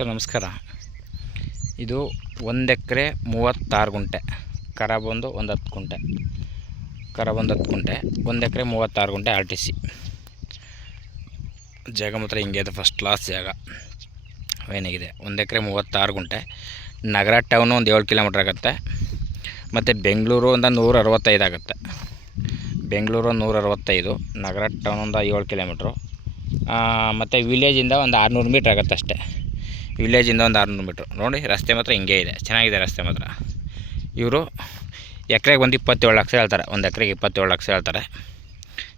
Sir ನಮಸ್ಕಾರ. ಇದು 1 ಎಕರೆ 36 ಗುಂಟೆ, ಕರ ಬಂದು ಒಂದು 10 ಗುಂಟೆ, 1 ಎಕರೆ 36 ಗುಂಟೆ RTC ಜಾಗ ಮಾತ್ರ ಹಿಂಗೆ ಇದೆ. ಫಸ್ಟ್ ಕ್ಲಾಸ್ ಜಾಗ ಏನಾಗಿದೆ. 1 ಎಕರೆ 36 ಗುಂಟೆ. ನಗರ ಟೌನು ಒಂದು 7 ಕಿಲೋಮೀಟ್ರ್ ಆಗುತ್ತೆ. ಮತ್ತು ಬೆಂಗಳೂರು ಒಂದು 165 ಆಗುತ್ತೆ. ಬೆಂಗಳೂರು 165, ನಗರ ಟೌನ್ ಒಂದು 7 ಕಿಲೋಮೀಟ್ರು. ಮತ್ತು ವಿಲೇಜಿಂದ ಒಂದು 600 ಮೀಟ್ರ್ ಆಗುತ್ತೆ ಅಷ್ಟೇ. ವಿಲೇಜಿಂದ ಒಂದು 600 ಮೀಟ್ರ್. ನೋಡಿ ರಸ್ತೆ ಮಾತ್ರ ಹಿಂಗೆ ಇದೆ, ಚೆನ್ನಾಗಿದೆ ರಸ್ತೆ ಮಾತ್ರ. ಇವರು ಎಕರೆಗೆ ಒಂದು 27 ಲಕ್ಷ ಹೇಳ್ತಾರೆ. 1 ಎಕರೆಗೆ 27 ಲಕ್ಷ ಹೇಳ್ತಾರೆ.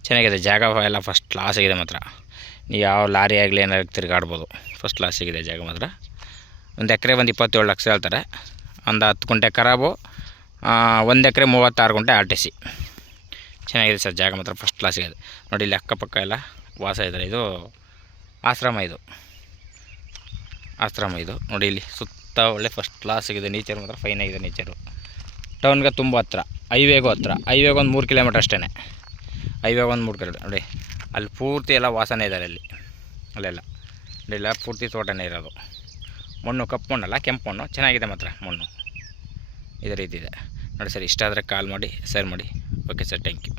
ಚೆನ್ನಾಗಿದೆ ಜಾಗ ಎಲ್ಲ ಫಸ್ಟ್ ಕ್ಲಾಸ್ ಆಗಿದೆ ಮಾತ್ರ. ನೀವು ಯಾವ ಲಾರಿ ಆಗಲಿ ಏನಾದ್ರು ತಿರುಗಾಡ್ಬೋದು. ಫಸ್ಟ್ ಕ್ಲಾಸ್ ಆಗಿದೆ ಜಾಗ ಮಾತ್ರ. 1 ಎಕರೆ ಒಂದು 27 ಲಕ್ಷ ಹೇಳ್ತಾರೆ. ಒಂದು 10 ಗುಂಟೆ ಖರಾಬು, 1 ಎಕರೆ 36 ಗುಂಟೆ RTC. ಚೆನ್ನಾಗಿದೆ ಸರ್ ಜಾಗ ಮಾತ್ರ ಫಸ್ಟ್ ಕ್ಲಾಸ್ ಇದೆ. ನೋಡಿ ಇಲ್ಲಿ ಅಕ್ಕಪಕ್ಕ ಎಲ್ಲ ವಾಸ ಇದ್ದಾರೆ. ಇದು ಆಶ್ರಮ, ಇದು ನೋಡಿ. ಇಲ್ಲಿ ಸುತ್ತ ಒಳ್ಳೆ ಫಸ್ಟ್ ಕ್ಲಾಸ್ ಆಗಿದೆ. ನೇಚರ್ ಮಾತ್ರ ಫೈನ್ ಆಗಿದೆ ನೇಚರು. ಟೌನ್ಗೆ ತುಂಬ ಹತ್ರ, ಹೈವೇಗೂ ಹತ್ರ. ಹೈವೇಗೆ ಒಂದು 3 ಕಿಲೋಮೀಟ್ರ್ ಅಷ್ಟೇ. ಹೈವೇಗೆ ಒಂದು 3 ಕಿಲೋಮೀಟ್ರ್. ನೋಡಿ ಅಲ್ಲಿ ಪೂರ್ತಿ ಎಲ್ಲ ವಾಸನೆ ಇದ್ದಾರೆ. ಅಲ್ಲೆಲ್ಲ ಪೂರ್ತಿ ತೋಟನೇ ಇರೋದು. ಮಣ್ಣು ಕಪ್ಪು ಮಣ್ಣಲ್ಲ, ಕೆಂಪು ಮಣ್ಣು. ಚೆನ್ನಾಗಿದೆ ಮಾತ್ರ ಮಣ್ಣು. ಇದೇ ರೀತಿ ಇದೆ ನೋಡಿ ಸರ್. ಇಷ್ಟ ಆದರೆ ಕಾಲ್ ಮಾಡಿ, ಶೇರ್ ಮಾಡಿ. Okay sir, thank you.